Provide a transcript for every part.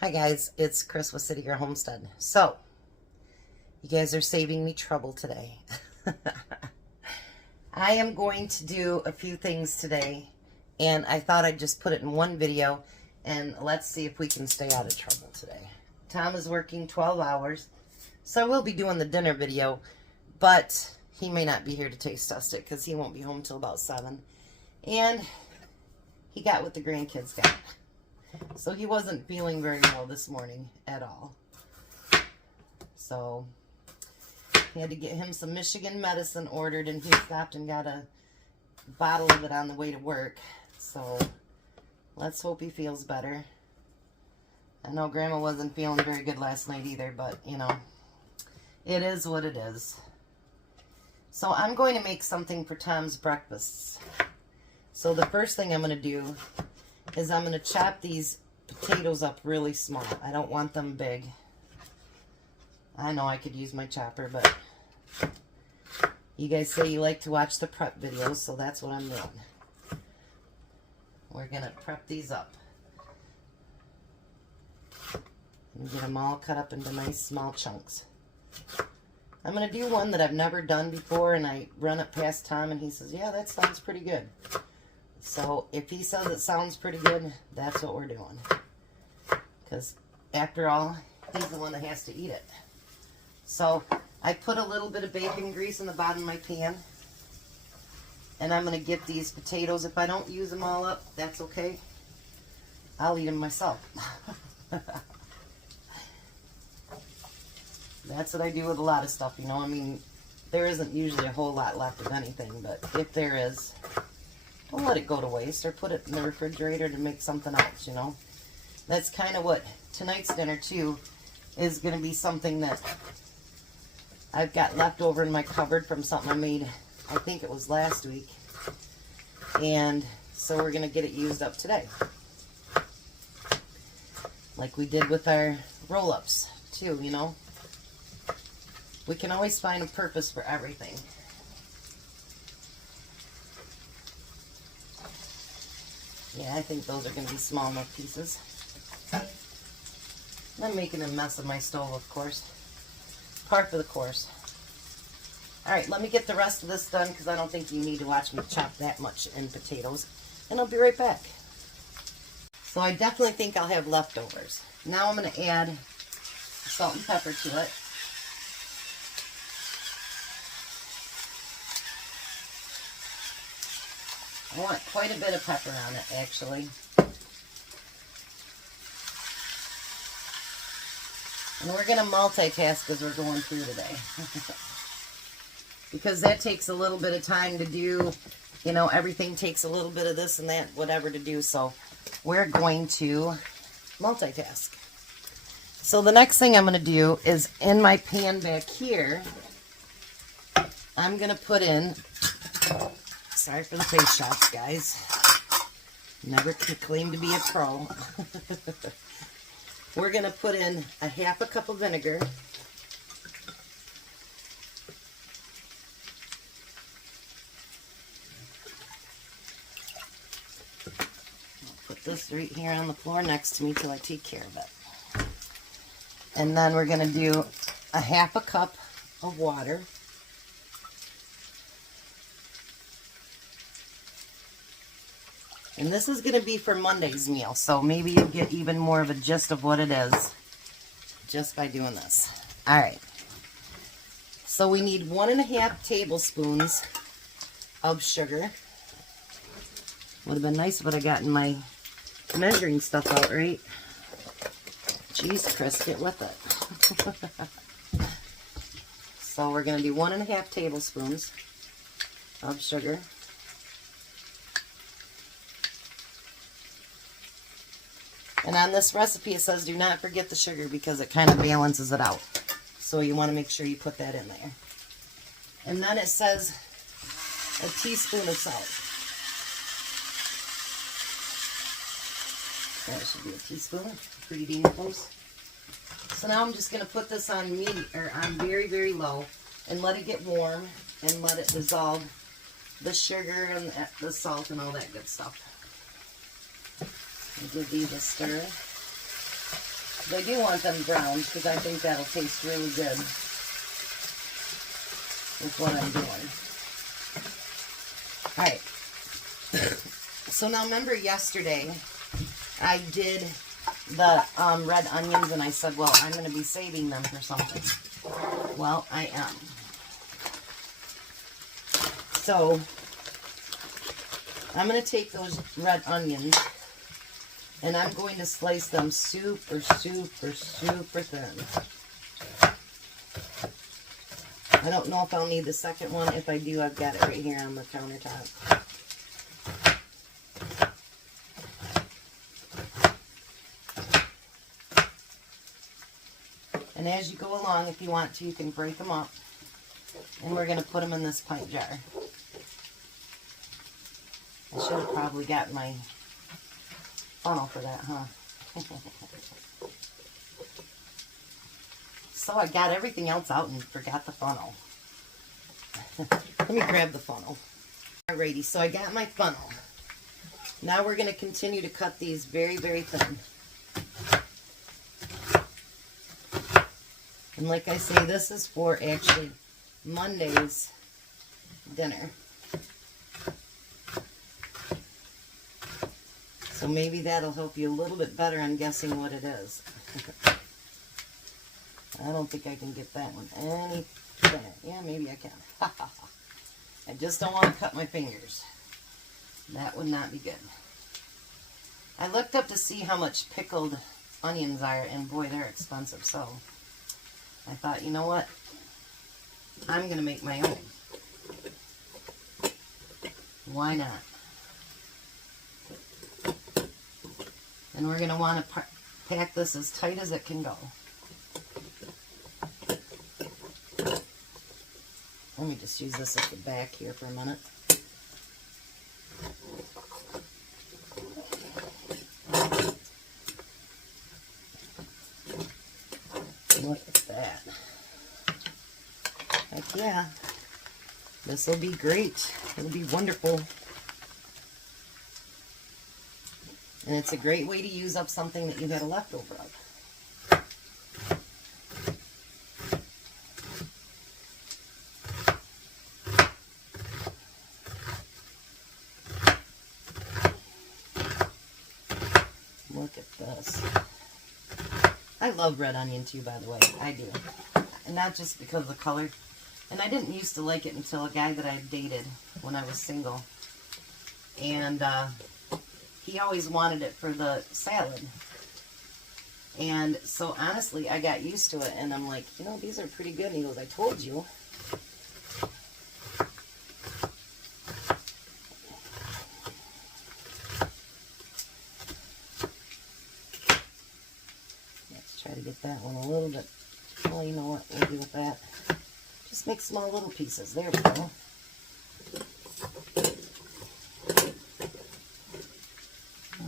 Hi guys, it's Chris with City Girl Homestead. So, you guys are saving me trouble today. I am going to do a few things today, and I thought I'd just put it in one video, and let's see if we can stay out of trouble today. Tom is working 12 hours, so I will be doing the dinner video, but he may not be here to taste test it because he won't be home till about 7. And he got what the grandkids got. So he wasn't feeling very well this morning at all. So he had to get him some Michigan medicine ordered, and he stopped and got a bottle of it on the way to work. So let's hope he feels better. I know Grandma wasn't feeling very good last night either, but you know, it is what it is. So I'm going to make something for Tom's breakfasts. So the first thing I'm going to do is I'm going to chop these potatoes up really small. I don't want them big. I know I could use my chopper, but you guys say you like to watch the prep videos, so that's what I'm doing. We're going to prep these up. And get them all cut up into nice small chunks. I'm going to do one that I've never done before, and I run it past Tom, and he says, yeah, that sounds pretty good. So if he says it sounds pretty good, that's what we're doing. Because after all, he's the one that has to eat it. So I put a little bit of bacon grease in the bottom of my pan. And I'm going to get these potatoes. If I don't use them all up, that's okay. I'll eat them myself. That's what I do with a lot of stuff, you know. I mean, there isn't usually a whole lot left of anything, but if there is, don't let it go to waste, or put it in the refrigerator to make something else, you know. That's kind of what tonight's dinner, too, is going to be something that I've got left over in my cupboard from something I made, I think it was last week. And so we're going to get it used up today. Like we did with our roll-ups, too, you know. We can always find a purpose for everything. Yeah, I think those are going to be small enough pieces. I'm making a mess of my stove, of course. Par for the course. Alright, let me get the rest of this done because I don't think you need to watch me chop that much in potatoes. And I'll be right back. So I definitely think I'll have leftovers. Now I'm going to add salt and pepper to it. I want quite a bit of pepper on it, actually. And we're going to multitask as we're going through today. Because that takes a little bit of time to do. You know, everything takes a little bit of this and that, whatever to do. So we're going to multitask. So the next thing I'm going to do is in my pan back here, I'm going to put in... Sorry for the face shots, guys. Never can claim to be a pro. We're going to put in a half a cup of vinegar. I'll put this right here on the floor next to me till I take care of it. And then we're going to do a half a cup of water. And this is going to be for Monday's meal, so maybe you'll get even more of a gist of what it is just by doing this. Alright, so we need 1.5 tablespoons of sugar. Would have been nice if I'd have gotten my measuring stuff out, right? Jeez, Chris, get with it. So we're going to do 1.5 tablespoons of sugar. And on this recipe it says do not forget the sugar because it kind of balances it out. So you want to make sure you put that in there. And then it says a teaspoon of salt. That should be a teaspoon. Pretty dang close. So now I'm just going to put this on on very, very low and let it get warm and let it dissolve the sugar and the salt and all that good stuff. Give these a stir. But I do want them browned because I think that'll taste really good with what I'm doing. Alright. So now remember yesterday I did the red onions and I said, well, I'm going to be saving them for something. Well, I am. So I'm going to take those red onions and I'm going to slice them super, super, super thin. I don't know if I'll need the second one. If I do, I've got it right here on the countertop. And as you go along, if you want to, you can break them up. And we're going to put them in this pint jar. I should have probably got my funnel for that, huh? So I got everything else out and forgot the funnel. Let me grab the funnel. Alrighty, so I got my funnel. Now we're going to continue to cut these very, very thin. And like I say, this is for actually Monday's dinner. So maybe that'll help you a little bit better on guessing what it is. I don't think I can get that one any thinner. Yeah, maybe I can. I just don't want to cut my fingers. That would not be good. I looked up to see how much pickled onions are, and boy, they're expensive. So I thought, you know what? I'm going to make my own. Why not? And we're going to want to pack this as tight as it can go. Let me just use this at the back here for a minute. Look at that. Heck yeah. This will be great. It'll be wonderful. And it's a great way to use up something that you had a leftover of. Look at this. I love red onion too, by the way. I do. And not just because of the color. And I didn't used to like it until a guy that I dated when I was single. And he always wanted it for the salad. And so honestly, I got used to it. And I'm like, you know, these are pretty good. And he goes, I told you. Try to get that one a little bit. Well, you know what we'll do with that. Just make small little pieces. There we go.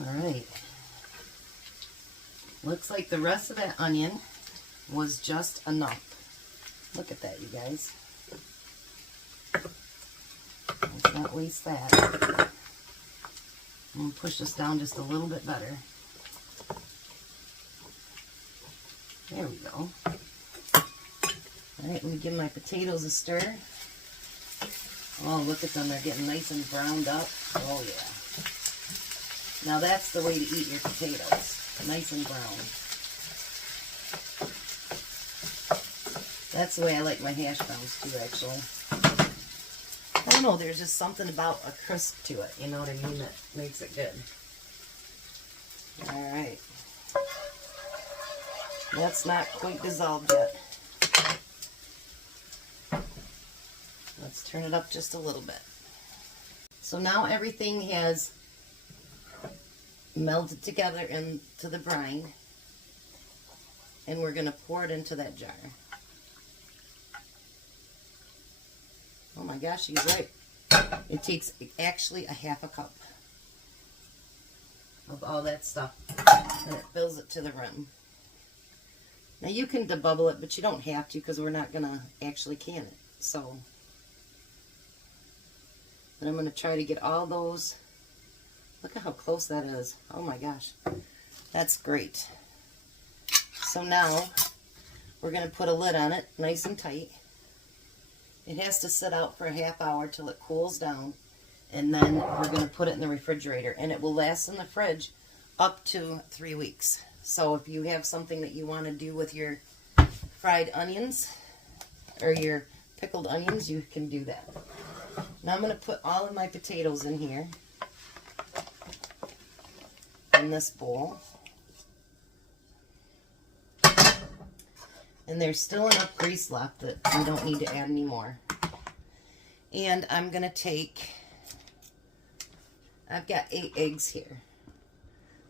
Alright. Looks like the rest of that onion was just enough. Look at that, you guys. Let's not waste that. I'm going to push this down just a little bit better. There we go. Alright, let me give my potatoes a stir. Oh, look at them. They're getting nice and browned up. Oh, yeah. Now that's the way to eat your potatoes. Nice and brown. That's the way I like my hash browns too, actually. I don't know, there's just something about a crisp to it, you know what I mean, that makes it good. Alright. That's not quite dissolved yet. Let's turn it up just a little bit. So now everything has melted together into the brine. And we're going to pour it into that jar. Oh my gosh, he's right. It takes actually a half a cup of all that stuff. And it fills it to the rim. Now you can debubble it, but you don't have to because we're not going to actually can it. So, but I'm going to try to get all those. Look at how close that is. Oh my gosh. That's great. So now we're going to put a lid on it, nice and tight. It has to sit out for a half hour till it cools down, and then we're going to put it in the refrigerator, and it will last in the fridge up to 3 weeks. So if you have something that you want to do with your fried onions or your pickled onions, you can do that. Now I'm going to put all of my potatoes in here, in this bowl. And there's still enough grease left that we don't need to add any more. And I'm going to take, I've got 8 eggs here.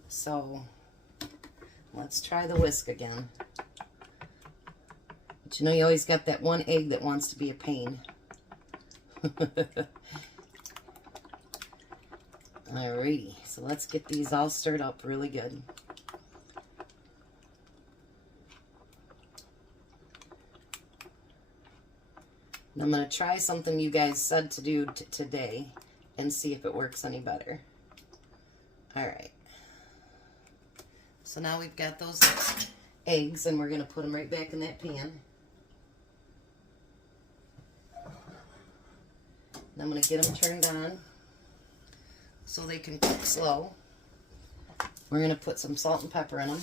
So let's try the whisk again. But you know, you always got that one egg that wants to be a pain. Alrighty, so let's get these all stirred up really good. And I'm going to try something you guys said to do today and see if it works any better. Alright. So now we've got those eggs, and we're going to put them right back in that pan. And I'm going to get them turned on so they can cook slow. We're going to put some salt and pepper in them.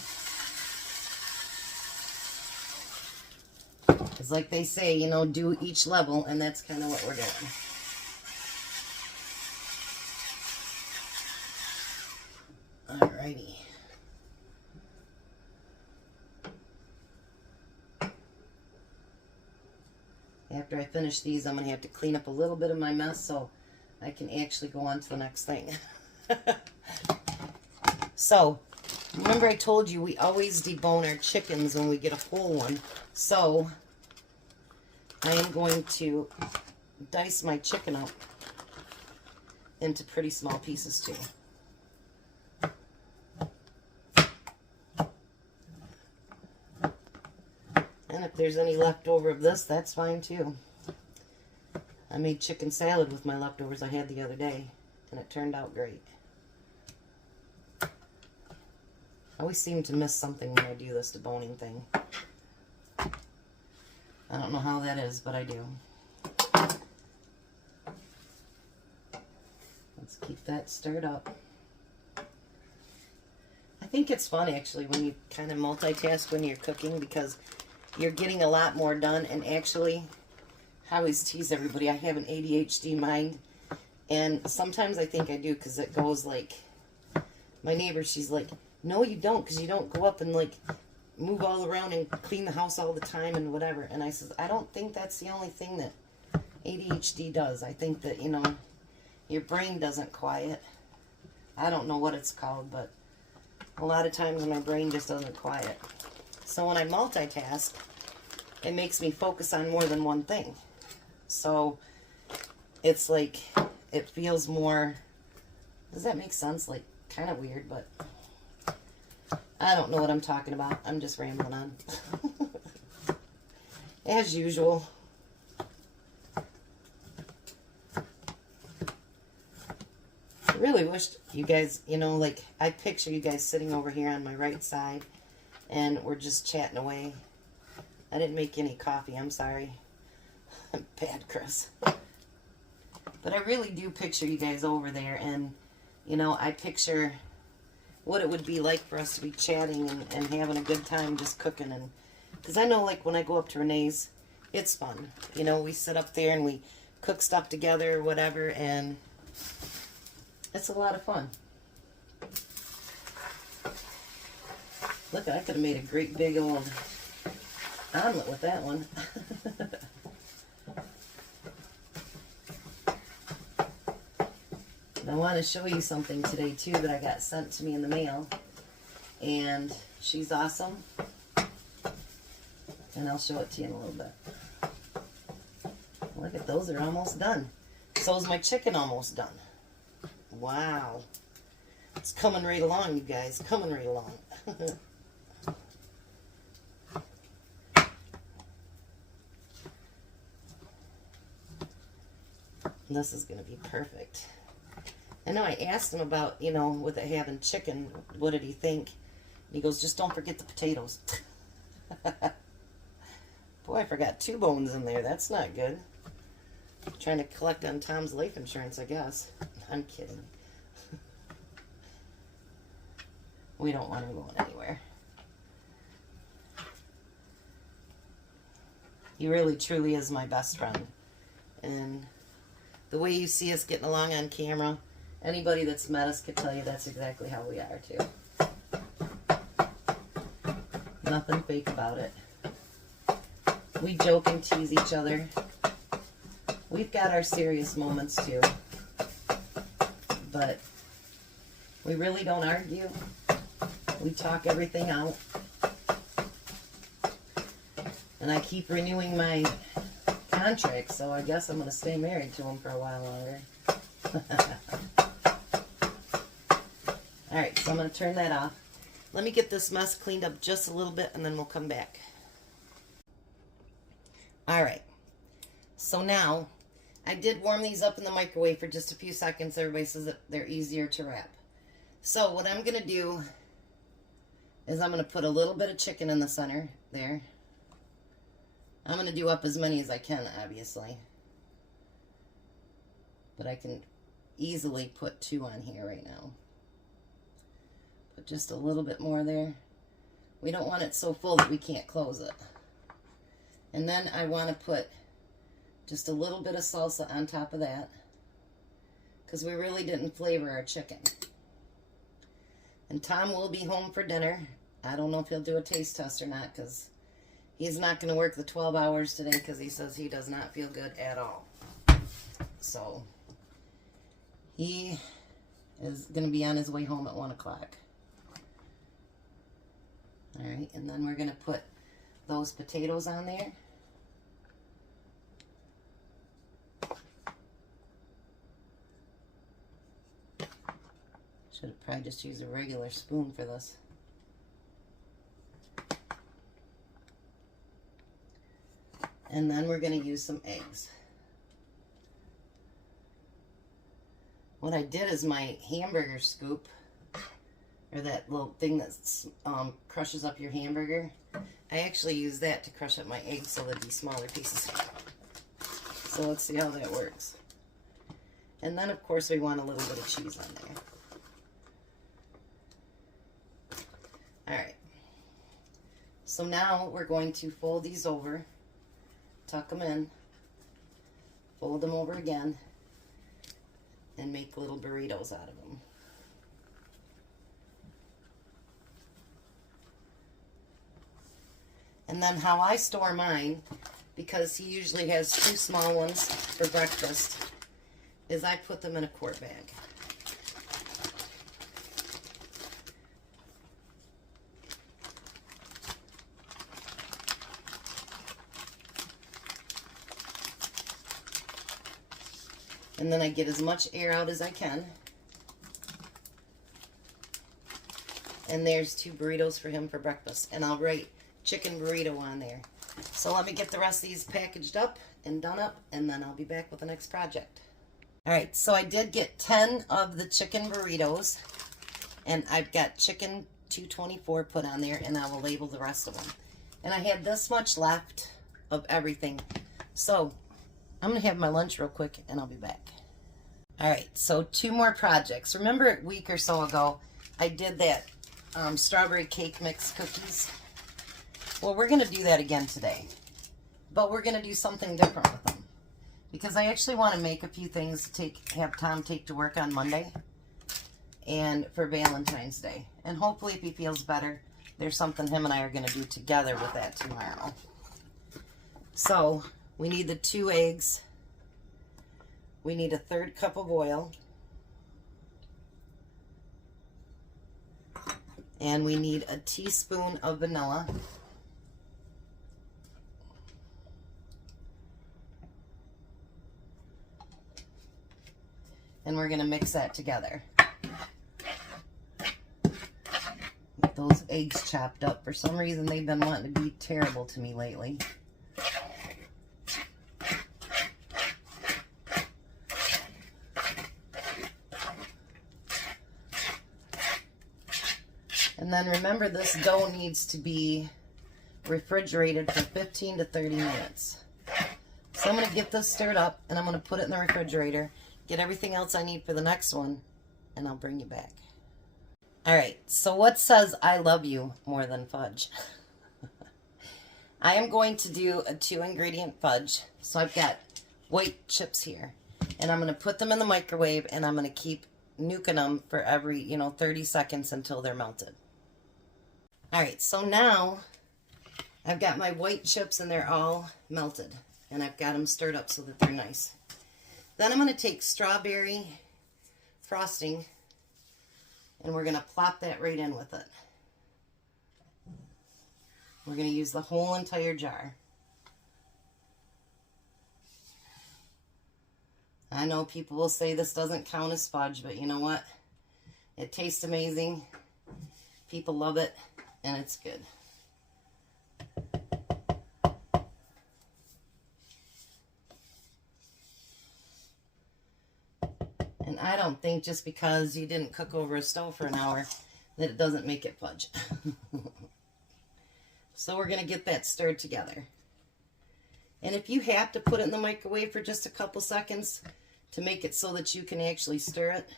Because like they say, you know, do each level, and that's kind of what we're doing. Alrighty. After I finish these, I'm going to have to clean up a little bit of my mess so I can actually go on to the next thing. So, remember I told you we always debone our chickens when we get a whole one. So, I am going to dice my chicken up into pretty small pieces too. And if there's any leftover of this, that's fine too. I made chicken salad with my leftovers I had the other day, and it turned out great. I always seem to miss something when I do this deboning thing. I don't know how that is, but I do. Let's keep that stirred up. I think it's fun, actually, when you kind of multitask when you're cooking, because you're getting a lot more done. And actually, I always tease everybody, I have an ADHD mind, and sometimes I think I do, because it goes like, my neighbor, she's like, no, you don't, because you don't go up and like move all around and clean the house all the time and whatever. And I says, I don't think that's the only thing that ADHD does. I think that, you know, your brain doesn't quiet. I don't know what it's called, but a lot of times my brain just doesn't quiet. So when I multitask, it makes me focus on more than one thing. So it's like, it feels more, does that make sense? Like, kind of weird, but I don't know what I'm talking about. I'm just rambling on. As usual. I really wished you guys, you know, like, I picture you guys sitting over here on my right side, and we're just chatting away. I didn't make any coffee. I'm sorry. I'm bad, Chris. But I really do picture you guys over there, and, you know, I picture what it would be like for us to be chatting and having a good time just cooking. And because I know, like, when I go up to Renee's, it's fun. You know, we sit up there and we cook stuff together or whatever, and it's a lot of fun. Look, I could have made a great big old omelet with that one. I want to show you something today too that I got sent to me in the mail, and she's awesome, and I'll show it to you in a little bit. Look at those, they're almost done. So is my chicken almost done. Wow, it's coming right along, you guys, coming right along. This is going to be perfect. I know I asked him about, you know, with it having chicken, what did he think? And he goes, just don't forget the potatoes. Boy, I forgot 2 bones in there. That's not good. I'm trying to collect on Tom's life insurance, I guess. I'm kidding. We don't want him going anywhere. He really, truly is my best friend. And the way you see us getting along on camera, anybody that's met us could tell you that's exactly how we are, too. Nothing fake about it. We joke and tease each other. We've got our serious moments, too. But we really don't argue. We talk everything out. And I keep renewing my contract, so I guess I'm going to stay married to him for a while longer. Alright, so I'm going to turn that off. Let me get this mess cleaned up just a little bit, and then we'll come back. Alright, so now, I did warm these up in the microwave for just a few seconds. Everybody says that they're easier to wrap. So what I'm going to do is I'm going to put a little bit of chicken in the center there. I'm going to do up as many as I can, obviously. But I can easily put 2 on here right now. Put just a little bit more there. We don't want it so full that we can't close it. And then I want to put just a little bit of salsa on top of that, because we really didn't flavor our chicken. And Tom will be home for dinner. I don't know if he'll do a taste test or not, because he's not going to work the 12 hours today, because he says he does not feel good at all. So he is going to be on his way home at 1 o'clock. Alright, and then we're going to put those potatoes on there. Should have probably just used a regular spoon for this. And then we're going to use some eggs. What I did is my hamburger scoop, or that little thing that crushes up your hamburger, I actually use that to crush up my eggs so they'd be smaller pieces. So let's see how that works. And then, of course, we want a little bit of cheese on there. Alright. So now we're going to fold these over, tuck them in, fold them over again, and make little burritos out of them. And then how I store mine, because he usually has 2 small ones for breakfast, is I put them in a quart bag. And then I get as much air out as I can. And there's 2 burritos for him for breakfast. And I'll write chicken burrito on there. So let me get the rest of these packaged up and done up, and then I'll be back with the next project. Alright, so I did get 10 of the chicken burritos, and I've got chicken 224 put on there, and I will label the rest of them. And I had this much left of everything. So I'm going to have my lunch real quick, and I'll be back. Alright, so 2 more projects. Remember a week or so ago, I did that strawberry cake mix cookies? Well, we're going to do that again today. But we're going to do something different with them. Because I actually want to make a few things to have Tom take to work on Monday. And for Valentine's Day. And hopefully if he feels better, there's something him and I are going to do together with that tomorrow. So, we need the 2 eggs. We need a 1/3 cup of oil. And we need a teaspoon of vanilla. And we're going to mix that together. Get those eggs chopped up. For some reason, they've been wanting to be terrible to me lately. And then remember, this dough needs to be refrigerated for 15 to 30 minutes. So I'm going to get this stirred up, and I'm going to put it in the refrigerator, get everything else I need for the next one, and I'll bring you back. Alright, so what says I love you more than fudge? I am going to do a 2-ingredient fudge. So I've got white chips here, and I'm going to put them in the microwave, and I'm going to keep nuking them for every, 30 seconds until they're melted. Alright, so now I've got my white chips and they're all melted, and I've got them stirred up so that they're nice. Then I'm going to take strawberry frosting, and we're going to plop that right in with it. We're going to use the whole entire jar. I know people will say this doesn't count as fudge, but you know what? It tastes amazing. People love it, and it's good. And I don't think just because you didn't cook over a stove for an hour that it doesn't make it fudge. So we're going to get that stirred together. And if you have to put it in the microwave for just a couple seconds to make it so that you can actually stir it,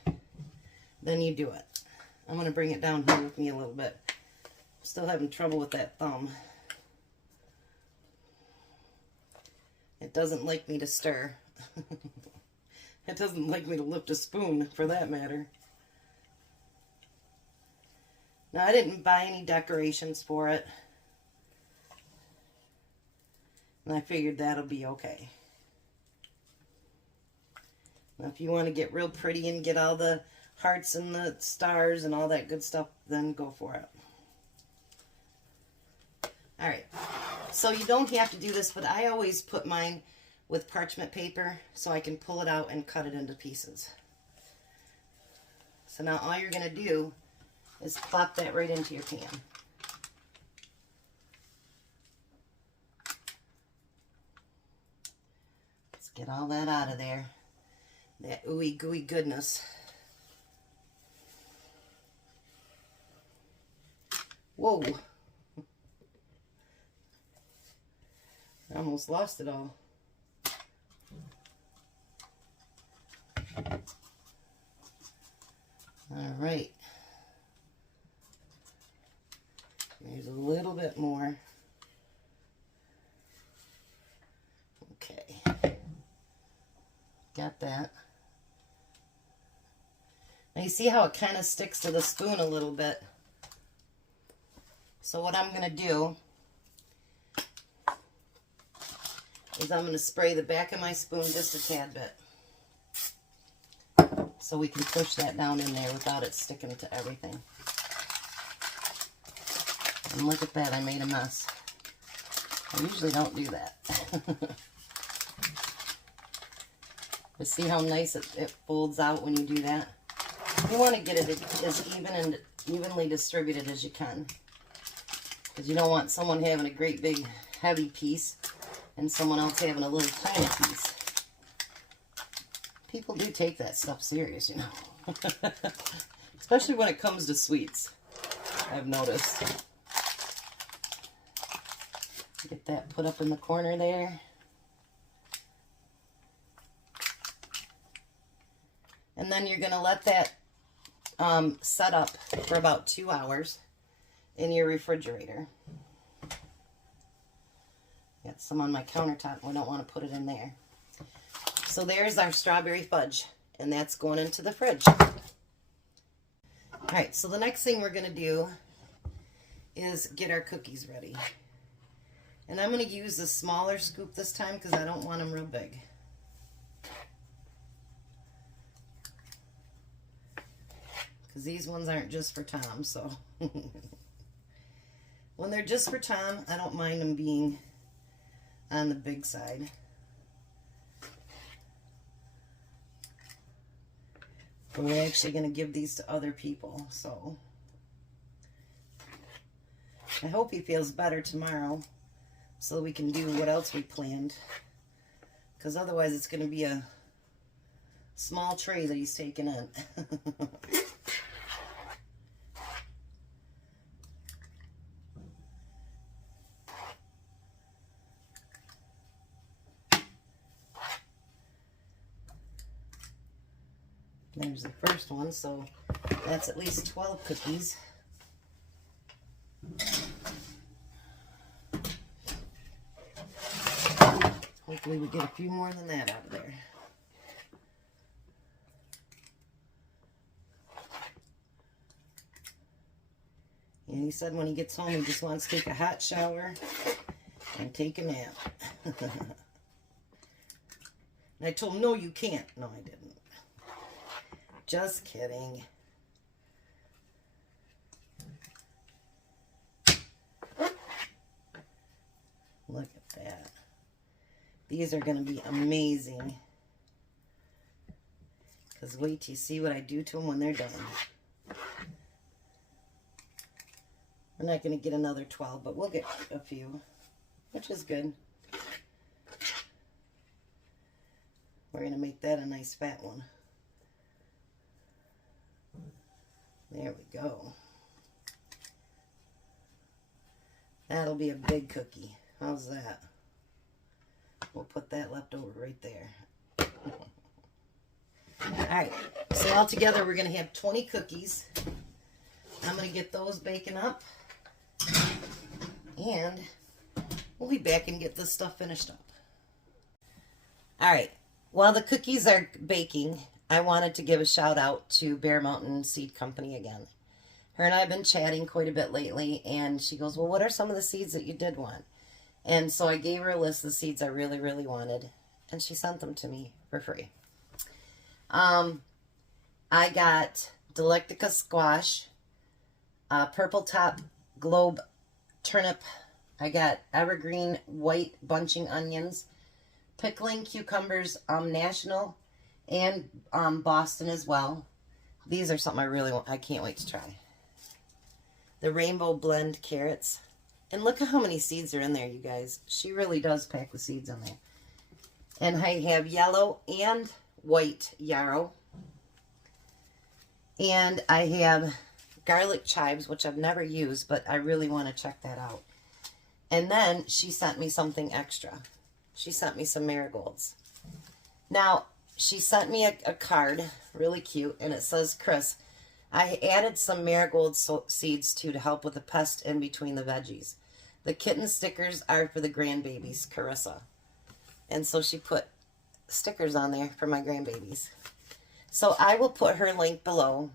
then you do it. I'm going to bring it down here with me a little bit. I'm still having trouble with that thumb. It doesn't like me to stir. It doesn't like me to lift a spoon, for that matter. Now, I didn't buy any decorations for it. And I figured that'll be okay. Now, if you want to get real pretty and get all the hearts and the stars and all that good stuff, then go for it. Alright, so you don't have to do this, but I always put mine with parchment paper so I can pull it out and cut it into pieces. So now all you're going to do is plop that right into your pan. Let's get all that out of there. That ooey gooey goodness. Whoa. I almost lost it all. All right. There's a little bit more. Okay. Got that. Now you see how it kind of sticks to the spoon a little bit. So what I'm going to do is I'm going to spray the back of my spoon just a tad bit. So we can push that down in there without it sticking to everything. And look at that, I made a mess. I usually don't do that. But see how nice it folds out when you do that? You want to get it as even and evenly distributed as you can. Because you don't want someone having a great big heavy piece and someone else having a little tiny piece. People do take that stuff serious, you know. Especially when it comes to sweets, I've noticed. Get that put up in the corner there. And then you're going to let that set up for about 2 hours in your refrigerator. Got some on my countertop. We don't want to put it in there. So there's our strawberry fudge, and that's going into the fridge. Alright, so the next thing we're going to do is get our cookies ready. And I'm going to use a smaller scoop this time because I don't want them real big. Because these ones aren't just for Tom, so. When they're just for Tom, I don't mind them being on the big side. But we're actually going to give these to other people, so. I hope he feels better tomorrow so we can do what else we planned. Because otherwise it's going to be a small tray that he's taking in. There's the first one, so that's at least 12 cookies. Hopefully we get a few more than that out of there. And he said when he gets home, he just wants to take a hot shower and take a nap. And I told him, no, you can't. No, I didn't. Just kidding. Look at that. These are going to be amazing. Because wait till you see what I do to them when they're done. We're not going to get another 12, but we'll get a few, which is good. We're going to make that a nice fat one. There we go. That'll be a big cookie. How's that? We'll put that left over right there. Alright, so all together we're going to have 20 cookies. I'm going to get those baking up. And we'll be back and get this stuff finished up. Alright, while the cookies are baking, I wanted to give a shout out to Bear Mountain Seed Company again. Her and I have been chatting quite a bit lately, and she goes, well, what are some of the seeds that you did want? And so I gave her a list of the seeds I really, really wanted, and she sent them to me for free. I got Delectica squash, purple top globe turnip. I got evergreen white bunching onions, pickling cucumbers, national, and Boston as well. These are something I really want. I can't wait to try. The rainbow blend carrots. And look at how many seeds are in there, you guys. She really does pack the seeds in there. And I have yellow and white yarrow. And I have garlic chives, which I've never used, but I really want to check that out. And then she sent me something extra. She sent me some marigolds. Now, she sent me a card, really cute, and it says, Chris, I added some marigold seeds too to help with the pest in between the veggies. The kitten stickers are for the grandbabies, Carissa. And so she put stickers on there for my grandbabies. So I will put her link below.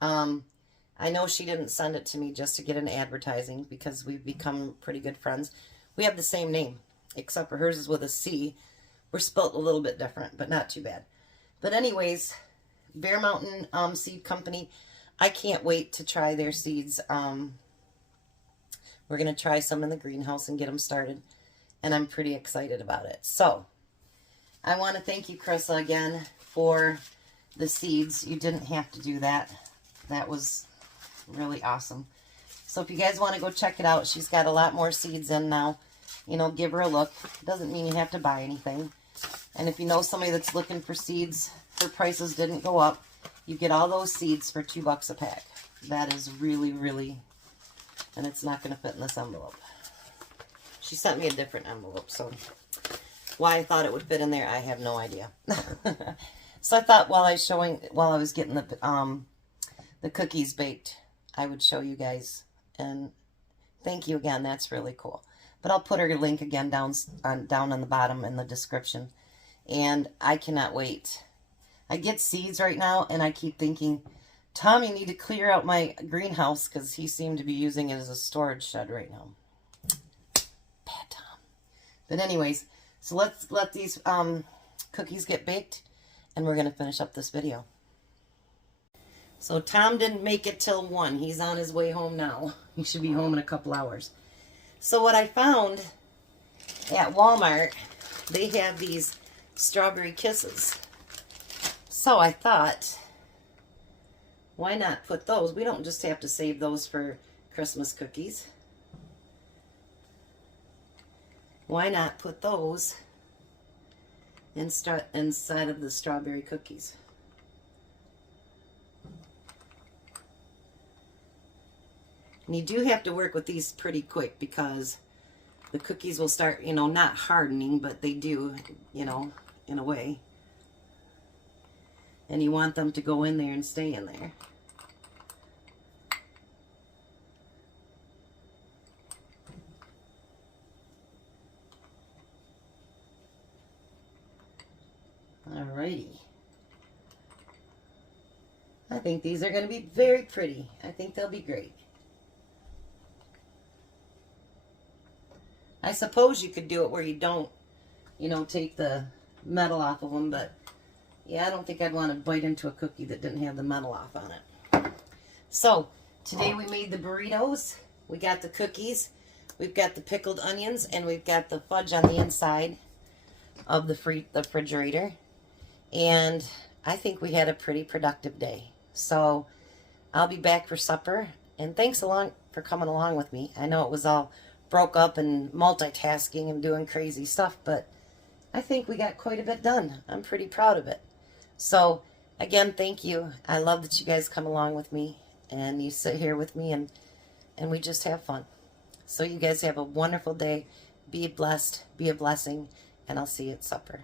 I know she didn't send it to me just to get an advertising because we've become pretty good friends. We have the same name, except for hers is with a C. We're spelt a little bit different, but not too bad. But anyways, Bear Mountain Seed Company, I can't wait to try their seeds. We're going to try some in the greenhouse and get them started, and I'm pretty excited about it. So, I want to thank you, Carissa, again, for the seeds. You didn't have to do that. That was really awesome. So, if you guys want to go check it out, she's got a lot more seeds in now. You know, give her a look. Doesn't mean you have to buy anything. And if you know somebody that's looking for seeds, her prices didn't go up. You get all those seeds for $2 a pack. That is really, really, and it's not going to fit in this envelope. She sent me a different envelope, so why I thought it would fit in there, I have no idea. So I thought while I was getting the cookies baked, I would show you guys. And thank you again. That's really cool. But I'll put her link again down on the bottom in the description. And I cannot wait. I get seeds right now, and I keep thinking, Tom, you need to clear out my greenhouse because he seemed to be using it as a storage shed right now. Bad Tom. But anyways, so let's let these cookies get baked, and we're going to finish up this video. So Tom didn't make it till 1. He's on his way home now. He should be home in a couple hours. So what I found at Walmart, they have these strawberry kisses. So I thought, why not put those? We don't just have to save those for Christmas cookies. Why not put those inside of the strawberry cookies? And you do have to work with these pretty quick because the cookies will start, you know, not hardening, but they do, you know, in a way. And you want them to go in there and stay in there. Alrighty. I think these are going to be very pretty. I think they'll be great. I suppose you could do it where you don't, you know, take the metal off of them, but yeah, I don't think I'd want to bite into a cookie that didn't have the metal off on it. So, today we made the burritos. We got the cookies. We've got the pickled onions, and we've got the fudge on the inside of the refrigerator. And I think we had a pretty productive day. So, I'll be back for supper. And thanks for coming along with me. I know it was all broke up and multitasking and doing crazy stuff, but I think we got quite a bit done. I'm pretty proud of it. So, again, thank you. I love that you guys come along with me and you sit here with me and we just have fun. So you guys have a wonderful day. Be blessed, be a blessing, and I'll see you at supper.